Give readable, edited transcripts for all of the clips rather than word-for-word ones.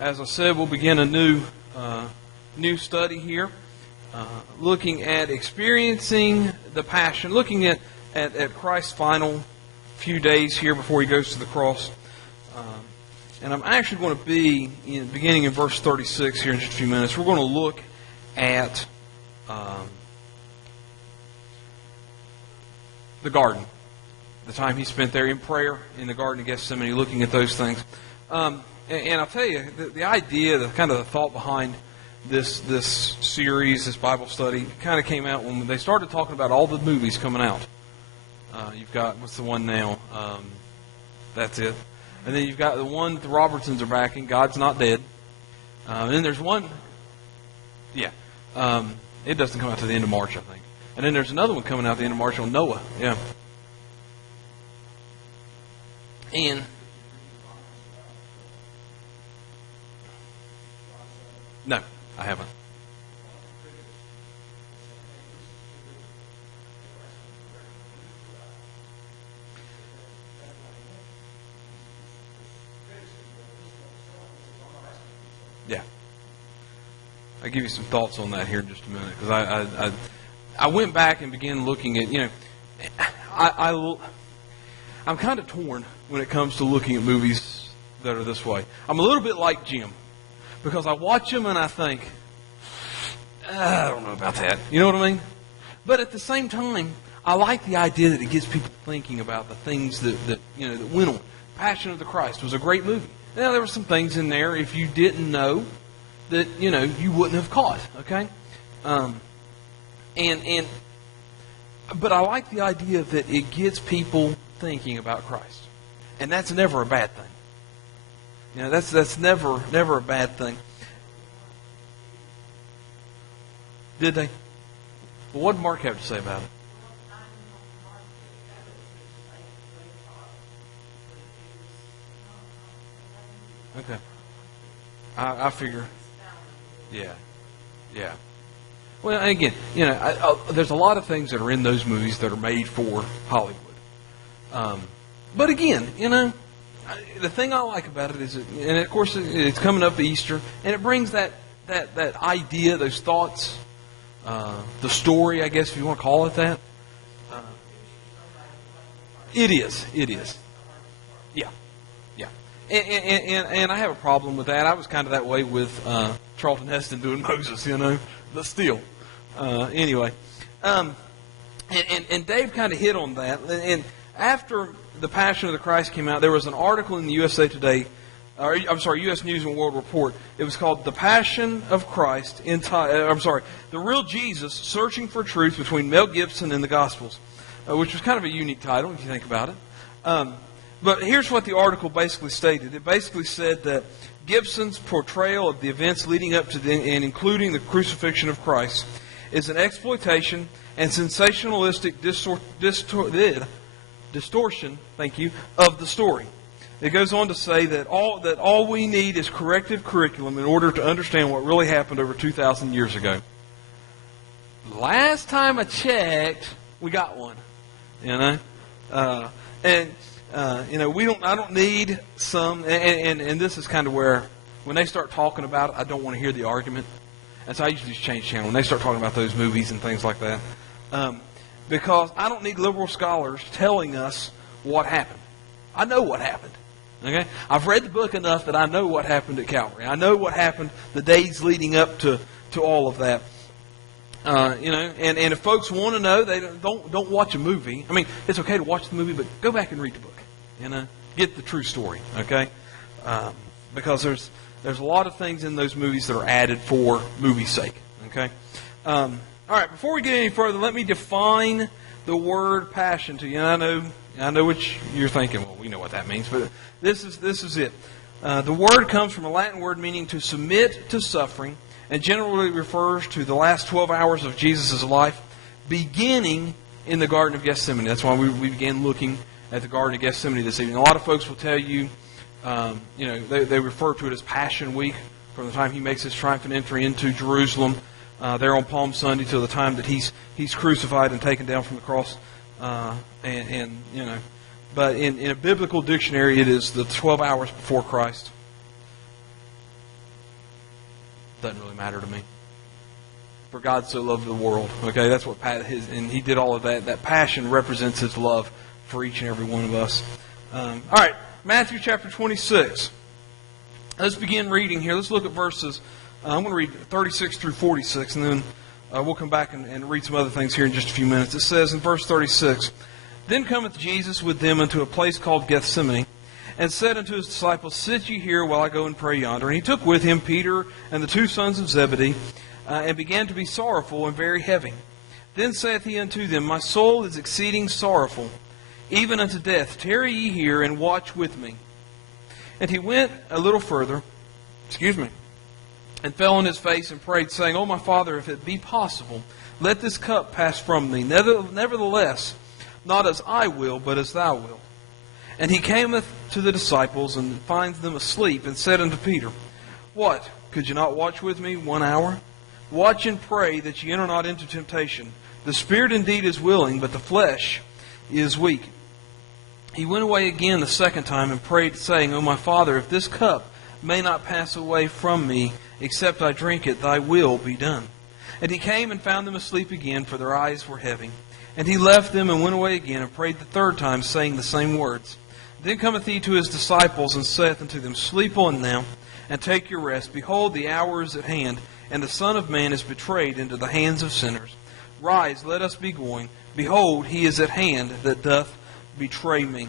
As I said, we'll begin a new study here, looking at experiencing the Passion, looking at Christ's final few days here before He goes to the cross. And I'm actually going to be beginning in verse 36 here in just a few minutes. We're going to look at the garden, the time He spent there in prayer in the Garden of Gethsemane, looking at those things. And I'll tell you, the idea, the kind of the thought behind this series, this Bible study, kind of came out when they started talking about all the movies coming out. You've got, what's the one now? That's it. And then you've got the one that the Robertsons are backing, God's Not Dead. And then there's one, it doesn't come out to the end of March, I think. And then there's another one coming out at the end of March on Noah, And no, I haven't. Yeah. I'll give you some thoughts on that here in just a minute, because I went back and began looking at, I'm kind of torn when it comes to looking at movies that are this way. I'm a little bit like Jim, because I watch them and I think, I don't know about that. You know what I mean? But at the same time, I like the idea that it gets people thinking about the things that went on. Passion of the Christ was a great movie. Now, there were some things in there, if you didn't know, that, you wouldn't have caught, okay? But I like the idea that it gets people thinking about Christ. And that's never a bad thing. That's never a bad thing. Did they? Well, what did Mark have to say about it? Okay. I figure. Yeah. Well, again, there's a lot of things that are in those movies that are made for Hollywood. But again, the thing I like about it is, and of course it's coming up Easter, and it brings that idea, those thoughts, the story, I guess, if you want to call it that. It is. Yeah. And I have a problem with that. I was kind of that way with Charlton Heston doing Moses, but still. Anyway. And Dave kind of hit on that. And after The Passion of the Christ came out, there was an article in the USA Today, U.S. News and World Report. It was called The Passion of Christ, The Real Jesus, Searching for Truth Between Mel Gibson and the Gospels, which was kind of a unique title, if you think about it. But here's what the article basically stated. It basically said that Gibson's portrayal of the events leading up to and including the crucifixion of Christ is an exploitation and sensationalistic distortion, of the story. It goes on to say that all we need is corrective curriculum in order to understand what really happened over 2,000 years ago. Last time I checked, we got one. I don't need some, and this is kind of where, when they start talking about it, I don't want to hear the argument. And so I usually just change channel when they start talking about those movies and things like that. Because I don't need liberal scholars telling us what happened. I know what happened. Okay? I've read the book enough that I know what happened at Calvary. I know what happened the days leading up to all of that. And if folks want to know, they don't watch a movie. I mean, it's okay to watch the movie, but go back and read the book. Get the true story. Okay? Because there's a lot of things in those movies that are added for movie's sake. Okay? All right. Before we get any further, let me define the word passion to you. And I know what you're thinking. Well, we know what that means, but this is it. The word comes from a Latin word meaning to submit to suffering, and generally refers to the last 12 hours of Jesus' life, beginning in the Garden of Gethsemane. That's why we began looking at the Garden of Gethsemane this evening. A lot of folks will tell you, they refer to it as Passion Week, from the time He makes His triumphant entry into Jerusalem, there on Palm Sunday, till the time that He's crucified and taken down from the cross. But in a biblical dictionary, it is the 12 hours before Christ. Doesn't really matter to me. For God so loved the world. Okay, that's what and he did all of that. That passion represents his love for each and every one of us. All right, Matthew chapter 26. Let's begin reading here. Let's look at verses. I'm going to read 36 through 46, and then we'll come back and read some other things here in just a few minutes. It says in verse 36, Then cometh Jesus with them unto a place called Gethsemane, and said unto his disciples, Sit ye here while I go and pray yonder. And he took with him Peter and the two sons of Zebedee, and began to be sorrowful and very heavy. Then saith he unto them, My soul is exceeding sorrowful, even unto death. Tarry ye here, and watch with me. And he went a little further, and fell on his face and prayed, saying, O my Father, if it be possible, let this cup pass from me. Nevertheless, not as I will, but as thou wilt. And he cometh to the disciples, and finds them asleep, and said unto Peter, What, could you not watch with me 1 hour? Watch and pray that ye enter not into temptation. The spirit indeed is willing, but the flesh is weak. He went away again the second time, and prayed, saying, O my Father, if this cup may not pass away from me, except I drink it, thy will be done. And he came and found them asleep again, for their eyes were heavy. And he left them, and went away again, and prayed the third time, saying the same words. Then cometh he to his disciples, and saith unto them, Sleep on now, and take your rest. Behold, the hour is at hand, and the Son of Man is betrayed into the hands of sinners. Rise, let us be going. Behold, he is at hand that doth betray me.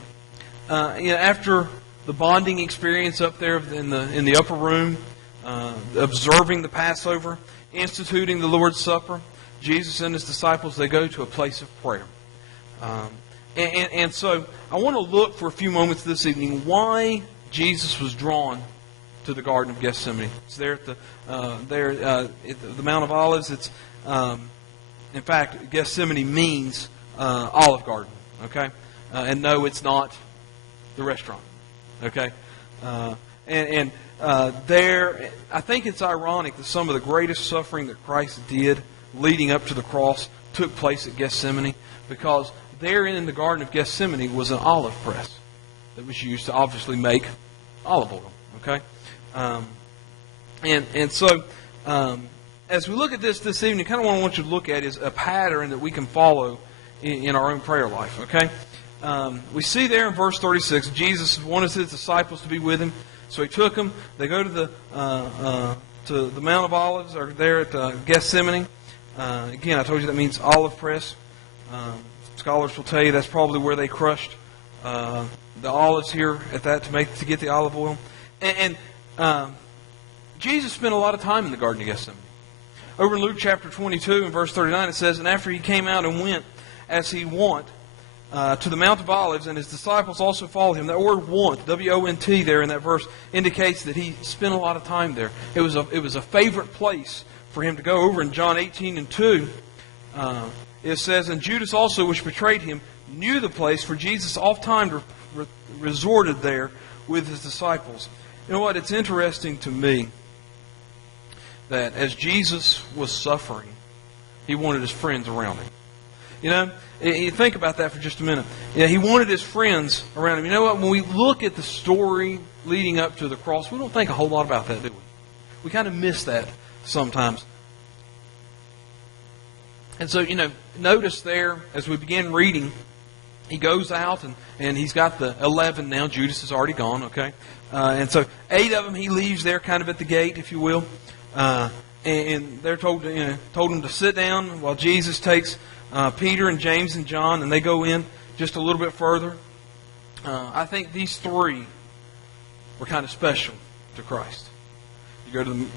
After the bonding experience up there in the upper room, observing the Passover, instituting the Lord's Supper, Jesus and his disciples, they go to a place of prayer. And so I want to look for a few moments this evening why Jesus was drawn to the Garden of Gethsemane. It's there at the Mount of Olives. It's in fact, Gethsemane means Olive Garden. Okay, and no, it's not the restaurant. Okay, there, I think it's ironic that some of the greatest suffering that Christ did leading up to the cross took place at Gethsemane, because there in the Garden of Gethsemane was an olive press that was used to obviously make olive oil. Okay, so as we look at this evening, kind of what I want you to look at is a pattern that we can follow in our own prayer life. Okay, we see there in verse 36, Jesus wanted his disciples to be with him, so he took them. They go to the Mount of Olives, or there at Gethsemane. Again, I told you that means olive press. Scholars will tell you that's probably where they crushed the olives here at that to get the olive oil. And Jesus spent a lot of time in the Garden of Gethsemane. Over in Luke chapter 22 and verse 39 it says, And after he came out and went as he wont to the Mount of Olives, and his disciples also followed him. That word "wont," W-O-N-T, there in that verse indicates that he spent a lot of time there. It was a favorite place for him to go. Over in John 18 and 2, it says, And Judas also, which betrayed him, knew the place, for Jesus oft times resorted there with his disciples. You know what? It's interesting to me that as Jesus was suffering, he wanted his friends around him. You know, you think about that for just a minute. Yeah, he wanted his friends around him. You know what? When we look at the story leading up to the cross, we don't think a whole lot about that, do we? We kind of miss that sometimes. And so, notice there, as we begin reading, he goes out and he's got the 11 now. Judas is already gone, okay? And so 8 of them he leaves there kind of at the gate, if you will. And they're told him to sit down while Jesus takes Peter and James and John, and they go in just a little bit further. I think these 3 were kind of special to Christ. You go to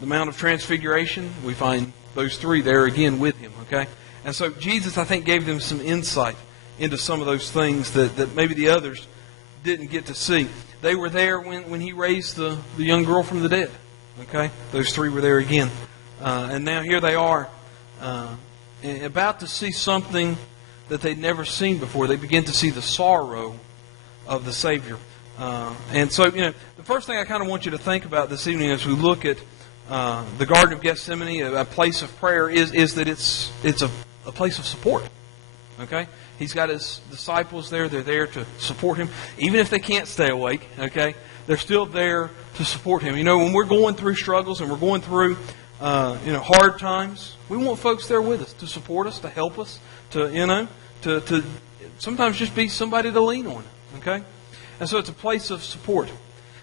the Mount of Transfiguration, we find those 3 there again with him, okay? And so Jesus, I think, gave them some insight into some of those things that maybe the others didn't get to see. They were there when he raised the young girl from the dead, okay? Those 3 were there again. And now here they are, about to see something that they'd never seen before. They begin to see the sorrow of the Savior. And so, the first thing I kind of want you to think about this evening as we look at the Garden of Gethsemane, a place of prayer, is that it's a place of support. Okay? He's got his disciples there. They're there to support him, even if they can't stay awake. Okay? They're still there to support him. You know, when we're going through struggles and we're going through hard times, we want folks there with us to support us, to help us, to sometimes just be somebody to lean on. Okay? And so it's a place of support.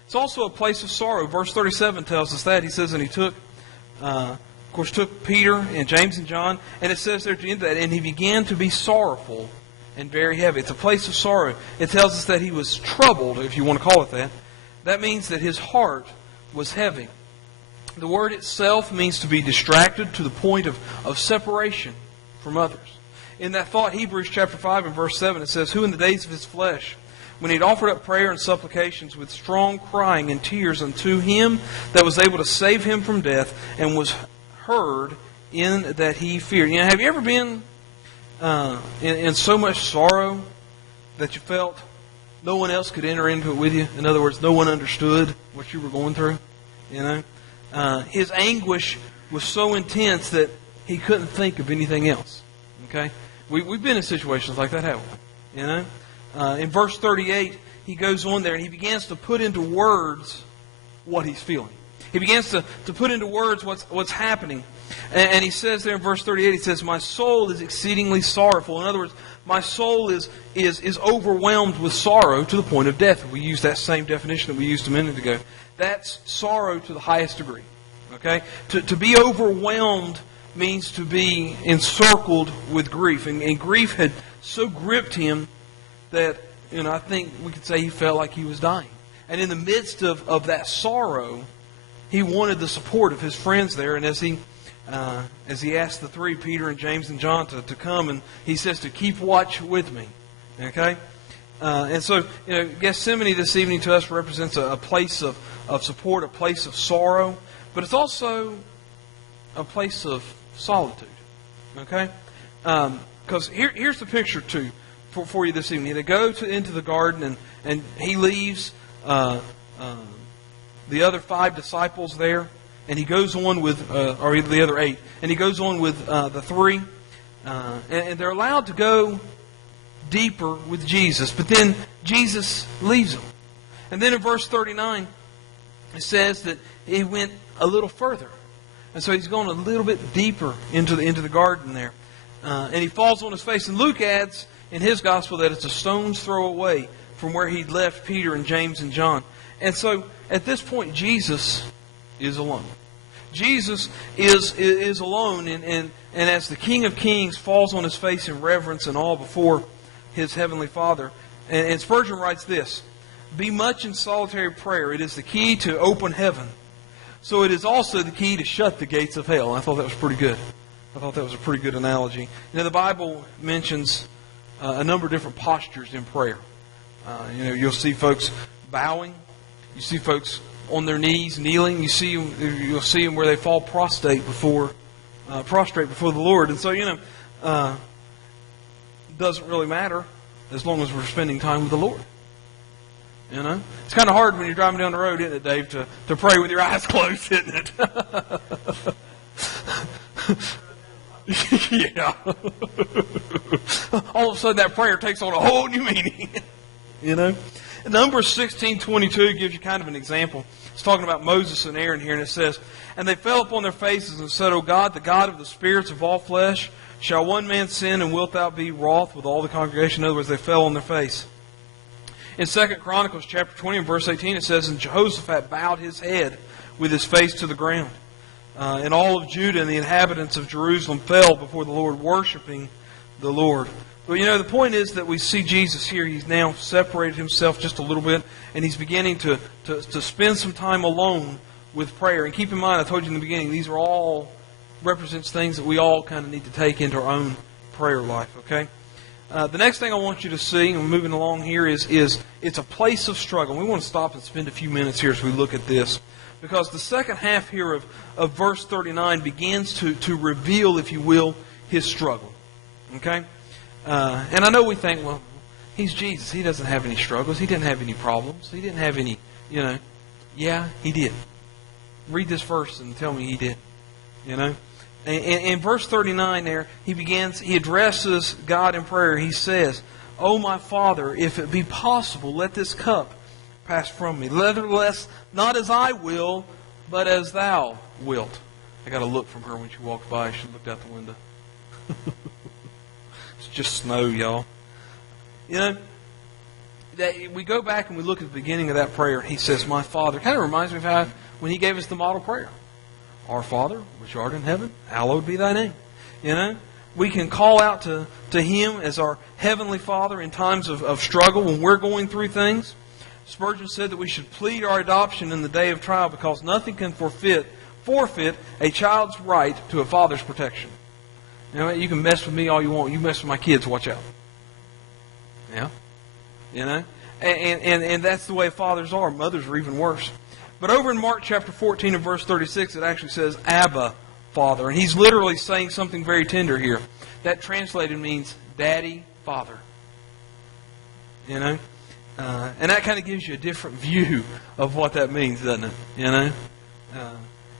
It's also a place of sorrow. Verse 37 tells us that. He says, and he took Peter and James and John, and it says there at the end of that, and he began to be sorrowful and very heavy. It's a place of sorrow. It tells us that he was troubled, if you want to call it that. That means that his heart was heavy. The word itself means to be distracted to the point of separation from others. In that thought, Hebrews chapter 5 and verse 7, it says, who in the days of his flesh, when he had offered up prayer and supplications with strong crying and tears unto him that was able to save him from death, and was heard in that he feared. You know, have you ever been in so much sorrow that you felt no one else could enter into it with you? In other words, no one understood what you were going through. You know, his anguish was so intense that he couldn't think of anything else. Okay, we've been in situations like that, haven't we? You know, in verse 38, he goes on there and he begins to put into words what he's feeling. He begins to put into words what's happening. And he says there in verse 38, he says, my soul is exceedingly sorrowful. In other words, my soul is overwhelmed with sorrow to the point of death. We use that same definition that we used a minute ago. That's sorrow to the highest degree. Okay? To be overwhelmed means to be encircled with grief. And grief had so gripped him that, you know, I think we could say he felt like he was dying. And in the midst of that sorrow, he wanted the support of his friends there. And as he asked the three, Peter and James and John, to come, and he says to keep watch with me. Okay? And so, you know, Gethsemane this evening to us represents a place of support, a place of sorrow, but it's also a place of solitude. Okay? Because here's the picture, too, for you this evening. They go into the garden, and he leaves the other 5 disciples there, and he goes on with, or the other 8, and he goes on with the 3, and they're allowed to go deeper with Jesus, but then Jesus leaves them. And then in verse 39, it says that he went a little further, and so he's going a little bit deeper into the garden there, and he falls on his face. And Luke adds in his gospel that it's a stone's throw away from where he'd left Peter and James and John. And so at this point, Jesus is alone. Jesus is alone, and as the King of Kings falls on his face in reverence and awe before his heavenly Father. And Spurgeon writes this, be much in solitary prayer. It is the key to open heaven. So it is also the key to shut the gates of hell. And I thought that was pretty good. I thought that was a pretty good analogy. You know, the Bible mentions a number of different postures in prayer. You know, you'll see folks bowing. You see folks on their knees, kneeling. You'll see them where they fall prostrate before the Lord. And so, you know, it doesn't really matter as long as we're spending time with the Lord. You know, it's kind of hard when you're driving down the road, isn't it, Dave, to pray with your eyes closed, isn't it? Yeah. All of a sudden, that prayer takes on a whole new meaning. You know. Numbers 16:22 gives you kind of an example. It's talking about Moses and Aaron here, and it says, and they fell upon their faces and said, O God, the God of the spirits of all flesh, shall one man sin, and wilt thou be wroth with all the congregation? In other words, they fell on their face. In 2 Chronicles chapter 20 and verse 18, it says, and Jehoshaphat bowed his head with his face to the ground. And all of Judah and the inhabitants of Jerusalem fell before the Lord, worshiping the Lord. But you know, the point is that we see Jesus here. He's now separated himself just a little bit, and he's beginning to spend some time alone with prayer. And keep in mind, I told you in the beginning, these are all represents things that we all kind of need to take into our own prayer life, okay? The next thing I want you to see, and we're moving along here, is it's a place of struggle. We want to stop and spend a few minutes here as we look at this. Because the second half here of verse 39 begins to reveal, if you will, his struggle. Okay? And I know we think, well, he's Jesus. He doesn't have any struggles. He didn't have any problems. He didn't have any, you know. Yeah, he did. Read this verse and tell me he did. You know? In verse 39 there, he addresses God in prayer. He says, O my Father, if it be possible, let this cup pass from me. Nevertheless, not as I will, but as thou wilt. I got a look from her when she walked by. She looked out the window. It's just snow, y'all. You know, we go back and we look at the beginning of that prayer. He says, my Father. Kind of reminds me of how when He gave us the model prayer. Our Father, which art in heaven, hallowed be thy name. You know, we can call out to Him as our Heavenly Father in times of struggle when we're going through things. Spurgeon said that we should plead our adoption in the day of trial because nothing can forfeit a child's right to a father's protection. You know, you can mess with me all you want. You mess with my kids, watch out. Yeah? You know? And that's the way fathers are. Mothers are even worse. But over in Mark chapter 14 and verse 36, it actually says, Abba, Father. And He's literally saying something very tender here. That translated means Daddy, Father. You know? And that kind of gives you a different view of what that means, doesn't it? You know?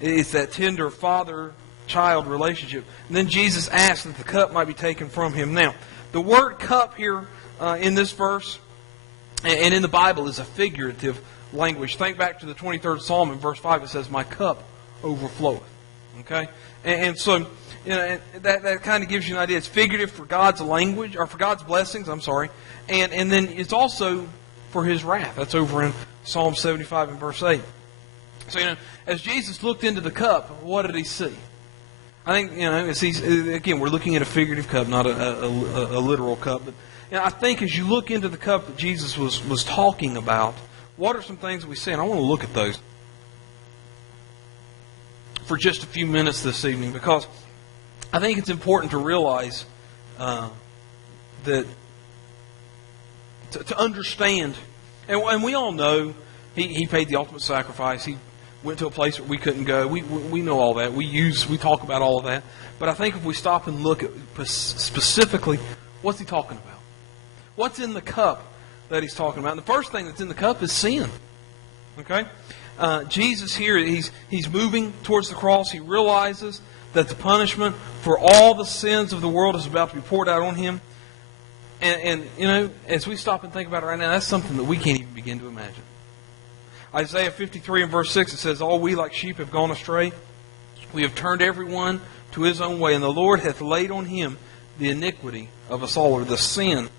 It's that tender father-child relationship. And then Jesus asked that the cup might be taken from Him. Now, the word cup here in this verse and in the Bible is a figurative language. Think back to the 23rd Psalm in verse 5. It says, my cup overfloweth. Okay? And so, you know, that kind of gives you an idea. It's figurative for God's language, or for God's blessings, I'm sorry. And then it's also for His wrath. That's over in Psalm 75 and verse 8. So, you know, as Jesus looked into the cup, what did He see? I think, you know, again, we're looking at a figurative cup, not a literal cup. But you know, I think as you look into the cup that Jesus was talking about, what are some things that we see? And I want to look at those for just a few minutes this evening, because I think it's important to realize that to understand, and we all know he paid the ultimate sacrifice. He went to a place where we couldn't go. We know all that. We talk about all of that. But I think if we stop and look at specifically, what's He talking about? What's in the cup that He's talking about? And the first thing that's in the cup is sin. Okay? Jesus here, he's moving towards the cross. He realizes that the punishment for all the sins of the world is about to be poured out on Him. And you know, as we stop and think about it right now, that's something that we can't even begin to imagine. Isaiah 53 and verse 6, it says, all we like sheep have gone astray. We have turned everyone to his own way, and the Lord hath laid on Him the iniquity of us all, or the sin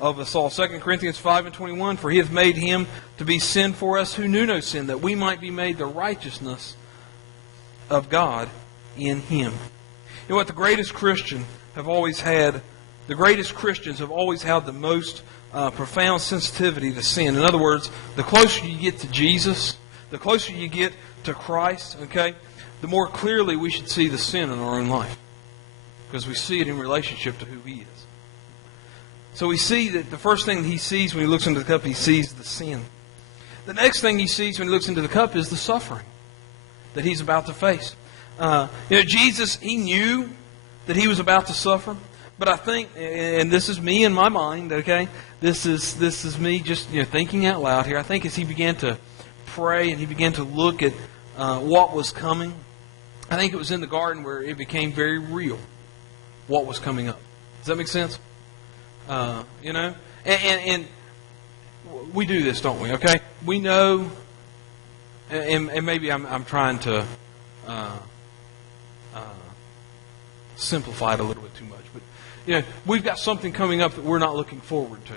of us all. 2 Corinthians 5 and 21, for He hath made Him to be sin for us who knew no sin, that we might be made the righteousness of God in Him. You know what? The greatest Christians have always had the most profound sensitivity to sin. In other words, the closer you get to Jesus, the closer you get to Christ, okay, the more clearly we should see the sin in our own life, because we see it in relationship to who He is. So we see that the first thing He sees when He looks into the cup, He sees the sin. The next thing He sees when He looks into the cup is the suffering that He's about to face. Jesus, He knew that He was about to suffer. But I think, and this is me in my mind, okay? This is me just thinking out loud here. I think as He began to pray and He began to look at what was coming, I think it was in the garden where it became very real what was coming up. Does that make sense? And we do this, don't we? Okay, we know, and maybe I'm trying to simplify it a little bit too much, but we've got something coming up that we're not looking forward to.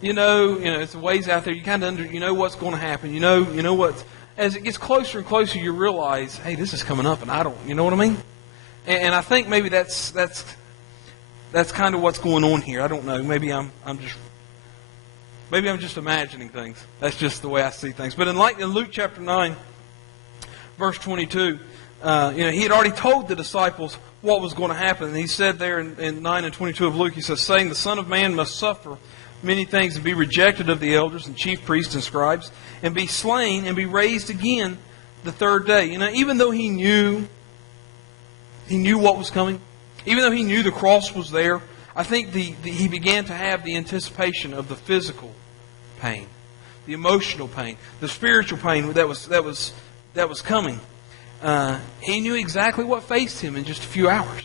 It's a ways out there. You kind of what's going to happen. You know what. As it gets closer and closer, you realize, hey, this is coming up, and I don't. You know what I mean? And I think maybe that's kind of what's going on here. I don't know. Maybe I'm just imagining things. That's just the way I see things. But in Luke chapter 9, verse 22, he had already told the disciples what was going to happen. And He said there in 9 and 22 of Luke, He says, saying, the Son of Man must suffer many things and be rejected of the elders and chief priests and scribes, and be slain and be raised again the third day. Even though He knew what was coming, even though He knew the cross was there, I think He began to have the anticipation of the physical pain, the emotional pain, the spiritual pain that was coming. He knew exactly what faced Him in just a few hours.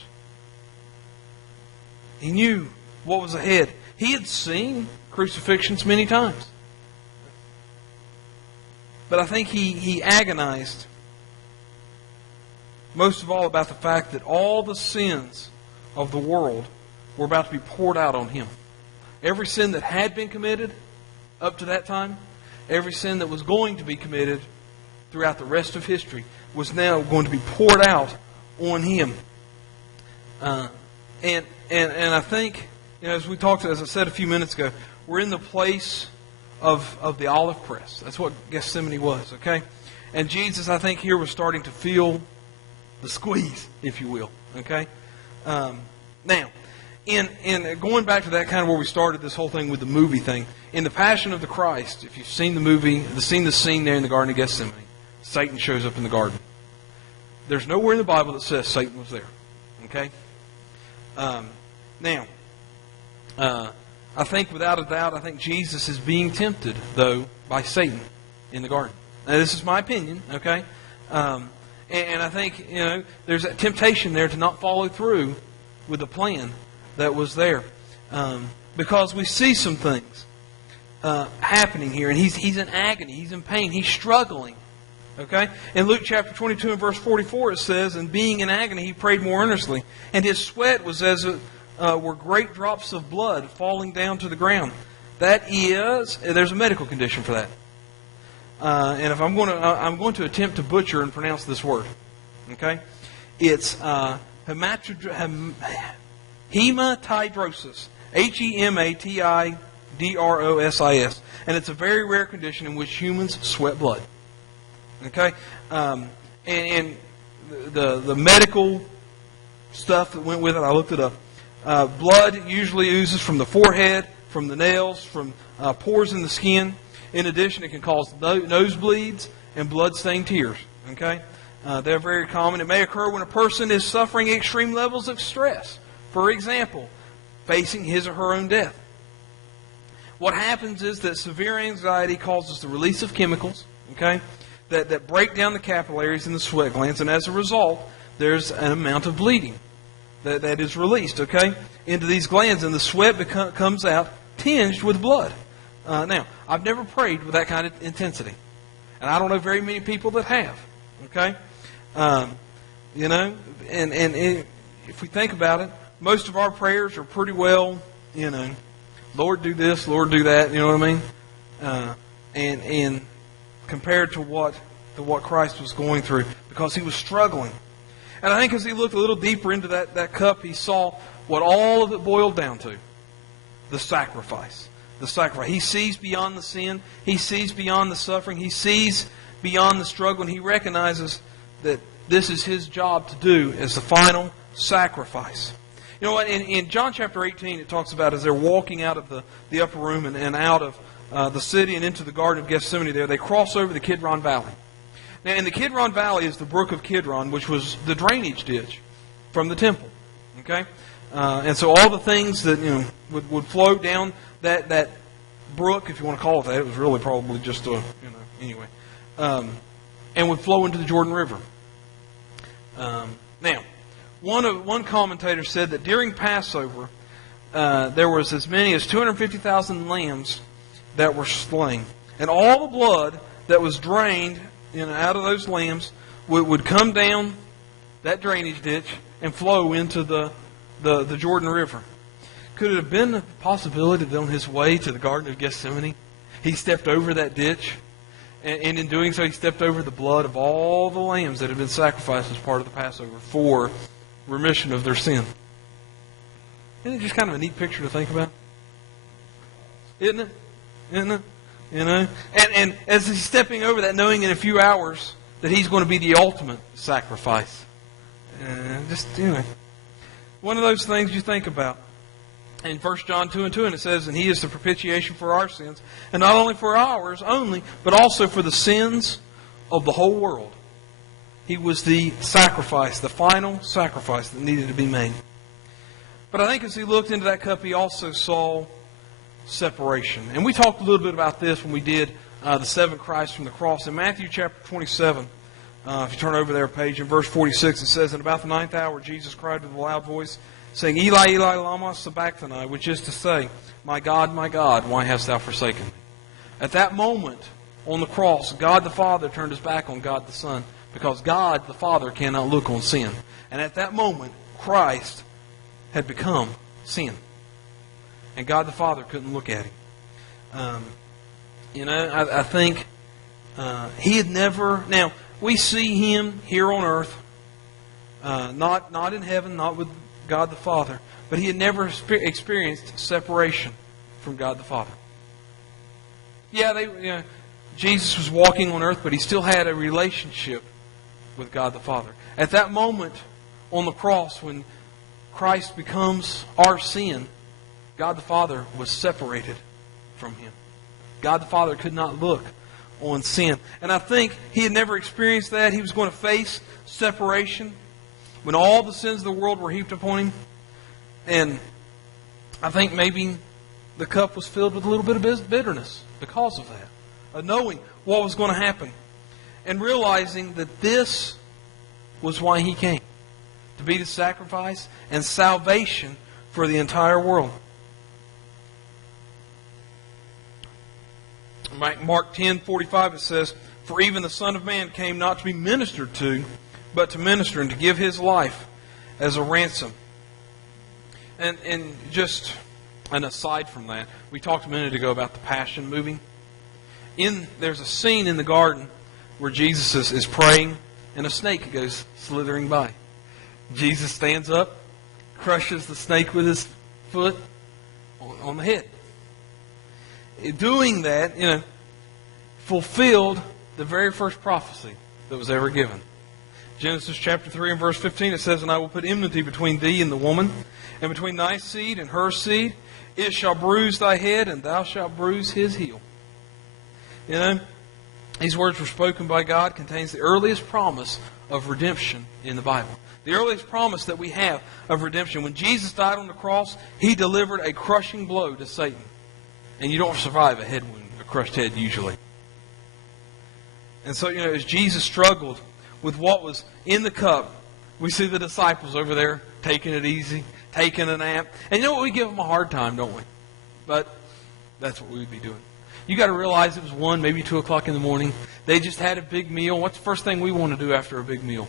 He knew what was ahead. He had seen crucifixions many times. But I think he agonized most of all about the fact that all the sins of the world were about to be poured out on him. Every sin that had been committed up to that time, every sin that was going to be committed throughout the rest of history was now going to be poured out on him. And I think, as we talked, as I said a few minutes ago, we're in the place of the olive press. That's what Gethsemane was, okay? And Jesus, I think, here was starting to feel the squeeze, if you will, okay? Now, in going back to that kind of where we started this whole thing with the movie thing, in The Passion of the Christ, if you've seen the movie, the scene there in the Garden of Gethsemane, Satan shows up in the garden. There's nowhere in the Bible that says Satan was there, okay? Now, I think without a doubt, I think Jesus is being tempted, though, by Satan in the garden. Now, this is my opinion, okay? And I think, there's that temptation there to not follow through with the plan that was there. Because we see some things happening here, and he's in agony, he's in pain, he's struggling. Okay? In Luke chapter 22 and verse 44 it says, "And being in agony he prayed more earnestly, and his sweat was as it were great drops of blood falling down to the ground." That is, there's a medical condition for that. And if I'm going to attempt to butcher and pronounce this word. Okay? It's hematidrosis. Hematidrosis. And it's a very rare condition in which humans sweat blood. Okay? And the medical stuff that went with it, I looked it up. Blood usually oozes from the forehead, from the nails, from pores in the skin. In addition, it can cause nosebleeds and blood-stained tears. Okay? They're very common. It may occur when a person is suffering extreme levels of stress. For example, facing his or her own death. What happens is that severe anxiety causes the release of chemicals, okay, that break down the capillaries in the sweat glands, and as a result, there's an amount of bleeding that is released, okay, into these glands, and the sweat comes out tinged with blood. Now, I've never prayed with that kind of intensity, and I don't know very many people that have, okay? And if we think about it, most of our prayers are pretty well, Lord do this, Lord do that, you know what I mean? And compared to what Christ was going through, because he was struggling. And I think as he looked a little deeper into that cup, he saw what all of it boiled down to. The sacrifice. The sacrifice. He sees beyond the sin. He sees beyond the suffering. He sees beyond the struggle. And he recognizes that this is his job to do as the final sacrifice. You know what? In John chapter 18, it talks about as they're walking out of the upper room and out of the city and into the Garden of Gethsemane there, they cross over the Kidron Valley. Now, in the Kidron Valley is the brook of Kidron, which was the drainage ditch from the temple. Okay? And so all the things that would flow down that brook, if you want to call it that, it was really probably just anyway, and would flow into the Jordan River. Now, one commentator said that during Passover, there was as many as 250,000 lambs that were slain, and all the blood that was drained out of those lambs would come down that drainage ditch and flow into the Jordan River. Could it have been a possibility that on his way to the Garden of Gethsemane, he stepped over that ditch, and in doing so, he stepped over the blood of all the lambs that had been sacrificed as part of the Passover for remission of their sin? Isn't it just kind of a neat picture to think about? Isn't it? And as he's stepping over that, knowing in a few hours that he's going to be the ultimate sacrifice. One of those things you think about. In 1 John 2:2, and it says, "And he is the propitiation for our sins, and not only for ours only, but also for the sins of the whole world." He was the sacrifice, the final sacrifice that needed to be made. But I think as he looked into that cup, he also saw separation. And we talked a little bit about this when we did the seven Christs from the cross. In Matthew chapter 27, if you turn over there a page, in verse 46, it says, "And about the 9th hour, Jesus cried with a loud voice, saying, Eli, Eli, lama sabachthani," which is to say, my God, why hast thou forsaken me?" At that moment on the cross, God the Father turned His back on God the Son because God the Father cannot look on sin. And at that moment, Christ had become sin. And God the Father couldn't look at Him. I think He had never... Now, we see Him here on earth, not in heaven, not with God the Father, but He had never experienced separation from God the Father. Yeah, Jesus was walking on earth, but He still had a relationship with God the Father. At that moment on the cross, when Christ becomes our sin, God the Father was separated from Him. God the Father could not look on sin. And I think He had never experienced that. He was going to face separation when all the sins of the world were heaped upon Him. And I think maybe the cup was filled with a little bit of bitterness because of that. Of knowing what was going to happen. And realizing that this was why He came. To be the sacrifice and salvation for the entire world. Mark 10:45 it says, "For even the Son of Man came not to be ministered to, but to minister and to give His life as a ransom." And just an aside from that, we talked a minute ago about the Passion movie. There's a scene in the garden where Jesus is praying and a snake goes slithering by. Jesus stands up, crushes the snake with His foot on the head. Doing that, fulfilled the very first prophecy that was ever given. Genesis chapter 3 and verse 15, it says, "And I will put enmity between thee and the woman, and between thy seed and her seed. It shall bruise thy head, and thou shalt bruise his heel." These words were spoken by God, contains the earliest promise of redemption in the Bible. The earliest promise that we have of redemption. When Jesus died on the cross, He delivered a crushing blow to Satan. And you don't survive a head wound, a crushed head usually. And so, as Jesus struggled with what was in the cup, we see the disciples over there taking it easy, taking a nap. And you know what? We give them a hard time, don't we? But that's what we would be doing. You got to realize it was 1, maybe 2 o'clock in the morning. They just had a big meal. What's the first thing we want to do after a big meal?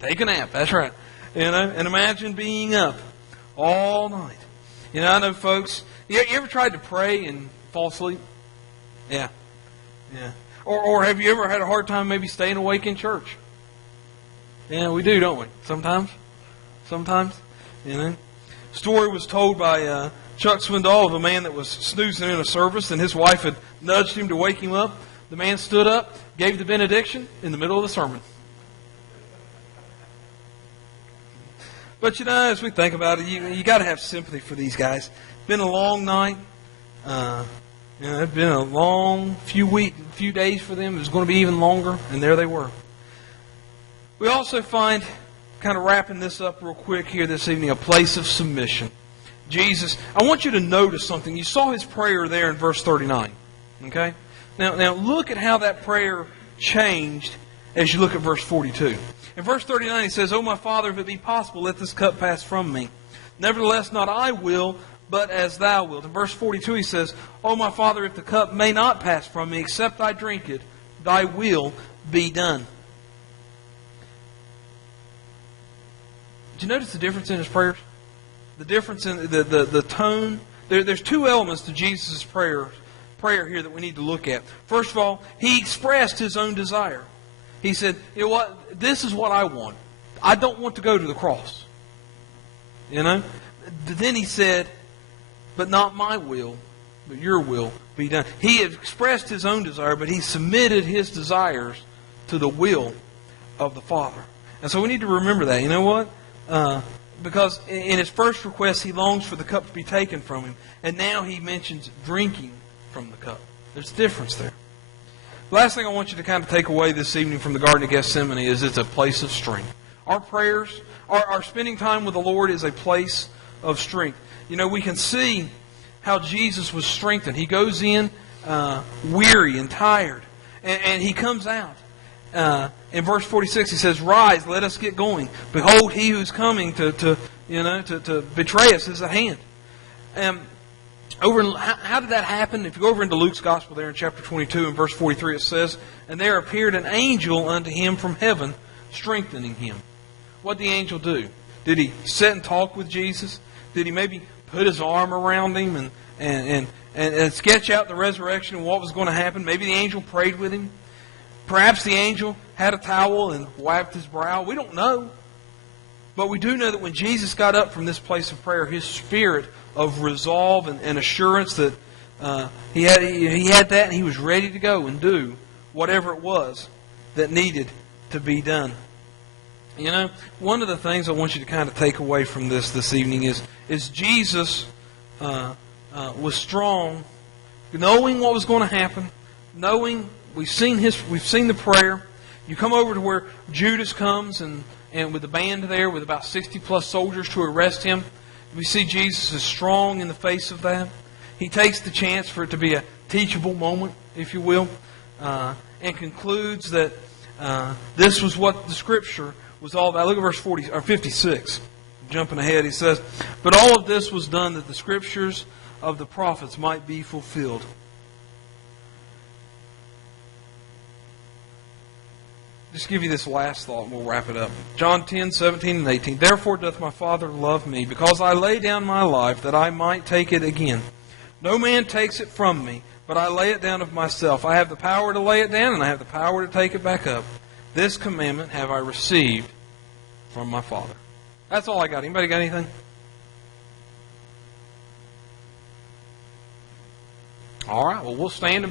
Take a nap. That's right. And imagine being up all night. I know folks... You ever tried to pray and fall asleep? Yeah. Or have you ever had a hard time maybe staying awake in church? Yeah, we do, don't we? Sometimes. Story was told by Chuck Swindoll of a man that was snoozing in a service, and his wife had nudged him to wake him up. The man stood up, gave the benediction in the middle of the sermon. But as we think about it, you got to have sympathy for these guys. It's been a long night. It's been a long few days for them. It was going to be even longer, and there they were. We also find, kind of wrapping this up real quick here this evening, a place of submission. Jesus, I want you to notice something. You saw His prayer there in verse 39. Okay? Now look at how that prayer changed as you look at verse 42. In verse 39 He says, "O my Father, if it be possible, let this cup pass from me. Nevertheless, not I will, but as thou wilt." In verse 42 He says, "O my Father, if the cup may not pass from me, except I drink it, thy will be done." Did you notice the difference in His prayers? The difference in the tone? There's two elements to Jesus' prayer here that we need to look at. First of all, He expressed His own desire. He said, "You know what? This is what I want. I don't want to go to the cross." Then He said, "But not my will, but your will be done." He had expressed His own desire, but He submitted His desires to the will of the Father. And so we need to remember that. You know what? Because in His first request, He longs for the cup to be taken from Him. And now He mentions drinking from the cup. There's a difference there. The last thing I want you to kind of take away this evening from the Garden of Gethsemane is it's a place of strength. Our prayers, our spending time with the Lord is a place of strength. We can see how Jesus was strengthened. He goes in weary and tired. And He comes out. In verse 46, He says, "Rise, let us get going. Behold, He who's coming to betray us is at hand." How did that happen? If you go over into Luke's Gospel there in chapter 22 and verse 43, it says, "And there appeared an angel unto him from heaven, strengthening him." What did the angel do? Did he sit and talk with Jesus? Did he maybe put his arm around him and sketch out the resurrection and what was going to happen? Maybe the angel prayed with him. Perhaps the angel had a towel and wiped his brow. We don't know. But we do know that when Jesus got up from this place of prayer, his spirit of resolve and assurance that he had that, and he was ready to go and do whatever it was that needed to be done. You know, one of the things I want you to kind of take away from this evening is Jesus was strong, knowing what was going to happen, knowing we've seen the prayer. You come over to where Judas comes and with the band there with about 60 plus soldiers to arrest him. We see Jesus is strong in the face of that. He takes the chance for it to be a teachable moment, if you will, and concludes that this was what the Scripture was all about. Look at verse 56. Jumping ahead, he says, "But all of this was done that the Scriptures of the prophets might be fulfilled." Just give you this last thought and we'll wrap it up. John 10:17 and 18. "Therefore doth my Father love me, because I lay down my life, that I might take it again. No man takes it from me, but I lay it down of myself. I have the power to lay it down, and I have the power to take it back up. This commandment have I received from my Father." That's all I got. Anybody got anything? All right. Well, we'll stand and be